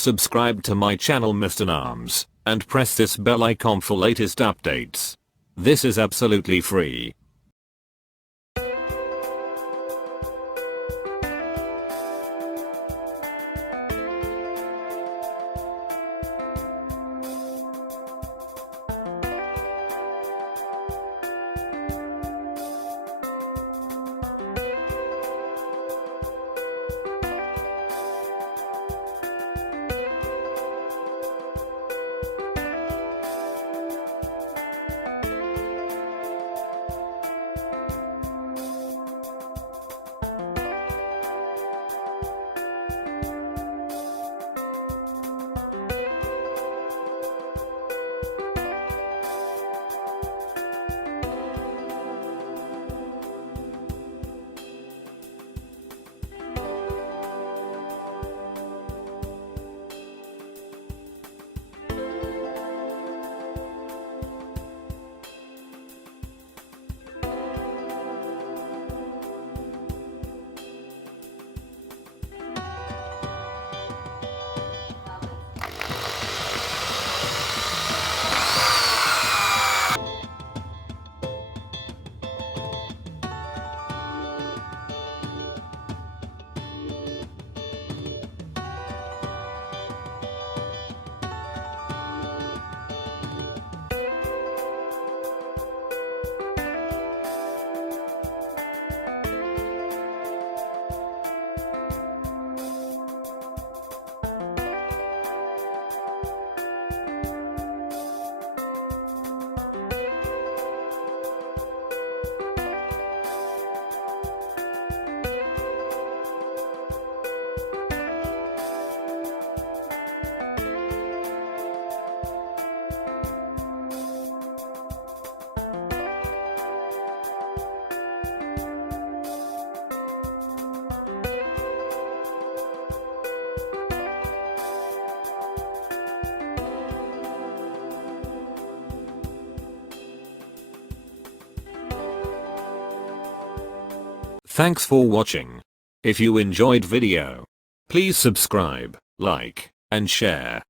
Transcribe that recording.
Subscribe to my channel MrNams, and press this bell icon for latest updates. This is absolutely free. Thanks for watching. If you enjoyed video, please subscribe, like, and share.